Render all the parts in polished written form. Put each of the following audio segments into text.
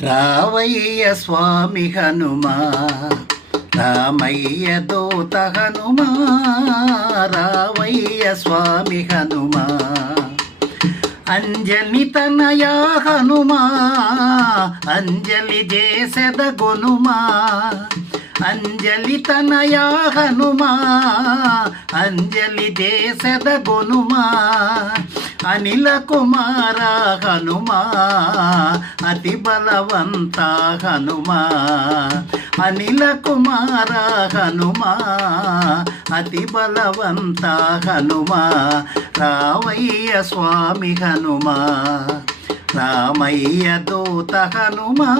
రావయ్య స్వామి హనుమా, రామయ్య దూత హనుమా, రావయ్య స్వామి హనుమా. అంజలి తనయా హనుమా, అంజలి చేసెద గొనుమా. అంజలి తనయా హనుమా, అంజలి చేసెద గొనుమా. అనిల కుమార హనుమా, అతి బలవంత హనుమా. అనిల కుమార హనుమా, అతి బలవంత హనుమా. రావయ్య స్వామి హనుమా, రామయ్య దూత హనుమా,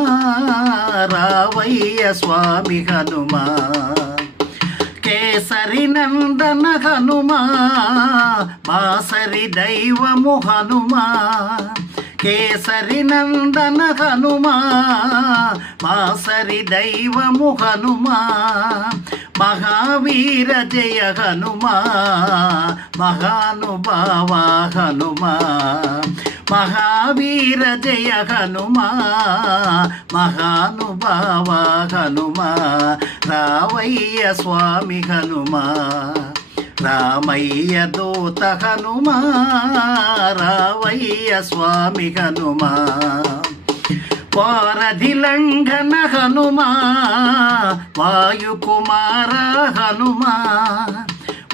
రావయ్య స్వామి హనుమా. కేసరి నందన హనుమా, బాసరి దైవము హనుమా. కేసరి నందన హనుమా, బాసరి దైవము హనుమా. మహావీర జయ హనుమా, మహానుభావ హనుమా. మహావీర జయ హనుమా, మహానుభావ హనుమా. రావయ్య స్వామి హనుమా, రామయ్య దూత హనుమా, రావయ్య స్వామి హనుమా. వారధి లంఘన హనుమా, వాయుకుమార హనుమా.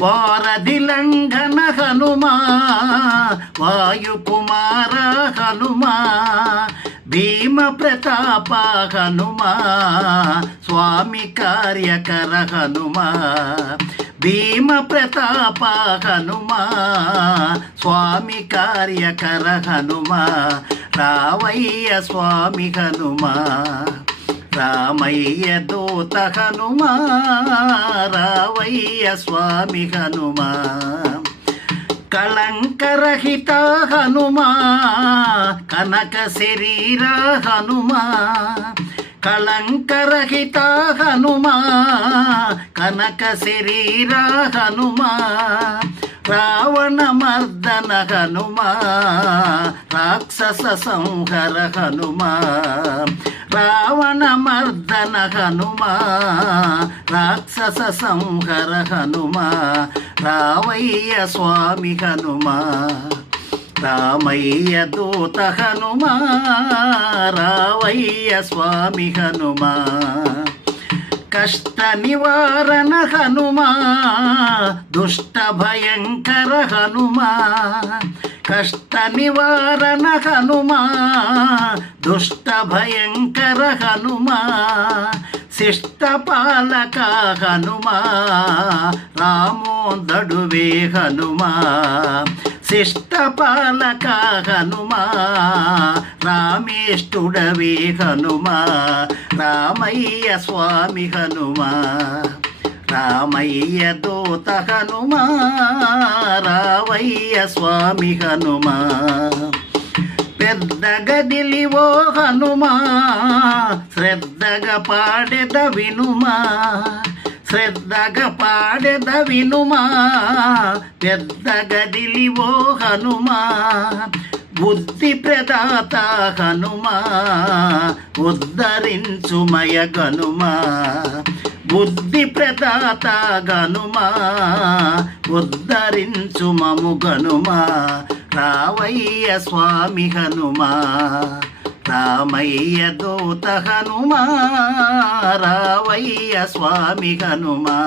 వారధి లంఘన హనుమా, వాయుకుమార హనుమా. భీమ ప్రతాప హనుమా, స్వామి కార్యకర హనుమా. భీమ ప్రతాప హనుమా, స్వామి కార్యకర హనుమా. రావయ్య స్వామి హనుమా, రామయ్య దూత హనుమా, రావయ్య స్వామి హనుమా. కళంకరహిత హనుమా, కనక శరీర హనుమా. కళంకరహిత హనుమా, కనక శరీర హనుమా. రావణ మర్దన హనుమా, రాక్షస సంహర హనుమా. రావణ మర్దన హనుమా, రాక్షస సంహర హనుమా. రావయ్య స్వామి హనుమా, రామయ్య దూత హనుమా, రావయ్య స్వామి హనుమా. కష్ట నివారణ హనుమా, దుష్ట భయంకర హనుమా. కష్ట నివారణ హనుమా, దుష్ట భయంకర హనుమా. శిష్ట పాలక హనుమా, రామోదడువే హనుమా. శిష్ట పాలక హనుమా, రామేష్టుడవే హనుమా. రామయ్య స్వామి హనుమా, రామయ్య దూత హనుమా, రావయ్య స్వామి హనుమా. పెద్ద గదిలివో హనుమా, శ్రద్ధగా పాడెద వినుమా. శ్రద్ధగా పాడెద వినుమా, పెద్ద గదిలివో హనుమా. బుద్ధి ప్రదాత హనుమా, ఉద్ధరించుమయ గనుమా. బుద్ధి ప్రదాత గనుమా, ఉద్ధరించు మము గనుమా. రావయ్య స్వామి హనుమా, రామయ్య దూత హనుమా, రావయ్య స్వామి హనుమా.